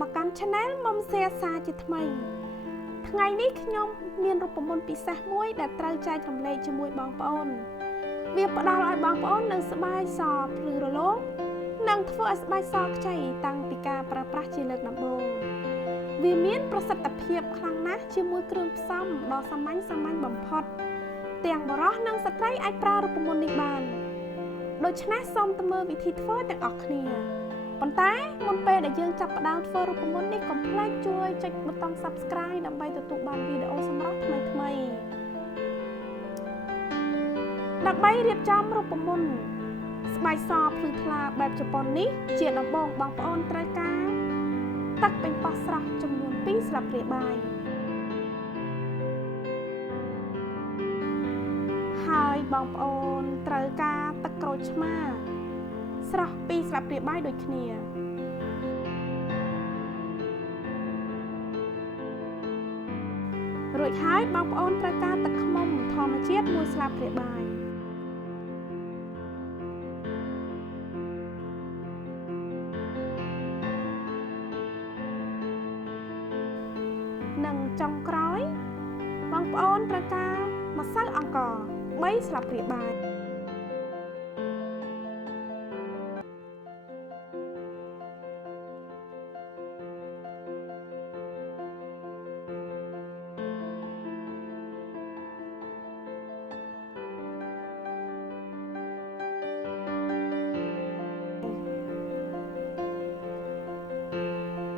មកកាន់ channel មុំសៀសាជាថ្មីថ្ងៃនេះខ្ញុំមានរូបមន្តពិសេសមួយដែលត្រូវចែករំលែកជាមួយបងប្អូនវាផ្ដល់ឲ្យបងប្អូននៅស្បែកសភ្លឺរលោងនិងធ្វើឲ្យស្បែកសខ្ចីតាំងពីការប្រើប្រាស់ជាលើកដំបូងវាមានប្រសិទ្ធភាពខ្លាំងណាស់ជាមួយគ្រឿងផ្សំដ៏សាមញ្ញបំផុតទាំងបុរសនិងស្ត្រីអាចប្រើរូបមន្តនេះបានដូច្នេះសូមទៅមើលវិធីធ្វើទាំងអស់គ្នាប៉ុន្តែមុនពេលដែលយើងចាប់ផ្ដើមធ្វើរូបមន្តនេះកុំភ្លេចជួយចុចប៊ូតុង Subscribe ដើម្បីទទួលបានវីដេអូសម្រាប់ថ្មីៗដើម្បីរៀបចំរូបមន្តស្បែកសភ្លឺថ្លាបែបជប៉ុននេះជាដំបូងបងប្អូនត្រូវការទឹកប៉េងប៉ោះស្រស់ចំនួន2ស្លាបព្រាបាយហើយបងប្អូនត្រូវការទឹកក្រូចឆ្មាស្រស់2ស្លាបព្រាបាយដូចគ្នារួចហើយបងប្អូនត្រូវការទឹកឃ្មុំធម្មជាតិ1ស្លាបព្រាបាយនិងចុងក្រោយបងប្អូនត្រូវការម្សៅអង្ករ3ស្លាបព្រាបាយ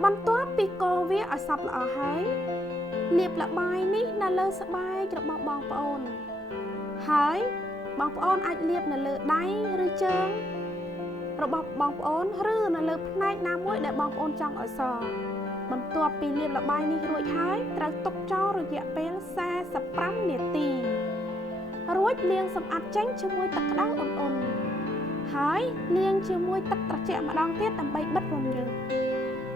បន្ទាប់ពីកូរវាឲ្យសព្វល្អហើយលាបល្បាយនេះនៅលើស្បែករបស់បងប្អូនហើយបងប្អូនអាចលាបនៅលើដៃឬជើងរបស់បងប្អូនឬនៅលើផ្នែកណាមួយដែលបងប្អូនចង់ឲ្យសបន្ទាប់ពីលាបល្បាយនេះរួចហើយត្រូវទុកចោលរយៈពេល45នាទីរួចលាងសម្អាតចេញជាមួយទឹកក្តៅឧណ្ហៗហើយលាងជាមួយទឹកត្រជាក់ម្ដងទៀតដើម្បីបិទរំញើស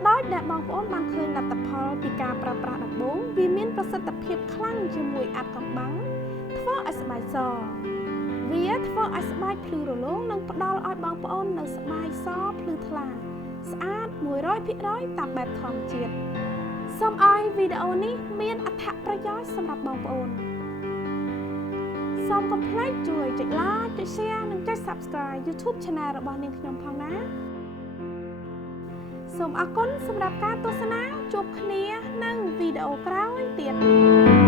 ដោយដែលបងប្អូនបានឃើញលទ្ធផលពីការប្រើប្រាស់ដំបូងវាមានប្រសិទ្ធភាពខ្លាំងជាមួយអាត់កំបាំងធ្វើឲ្យស្បែកសវាធ្វើឲ្យស្បែកភ្លឺរលោងនិងផ្ដល់ឲ្យបងប្អូននៅស្បែកសភ្លឺថ្លាស្អាត 100% តាមបែបធម្មជាតិសូមឲ្យវីដេអូនេះមានអត្ថប្រយោជន៍សម្រាប់បងប្អូនសូមកុំភ្លេចជួយចុច Like ចុច Share និងចុច Subscribe YouTube Channel របស់នាងខ្ញុំផងណាសូមអរគុណសម្រាប់ការទស្សនាជួបគ្នានៅវីដេអូក្រោយទៀត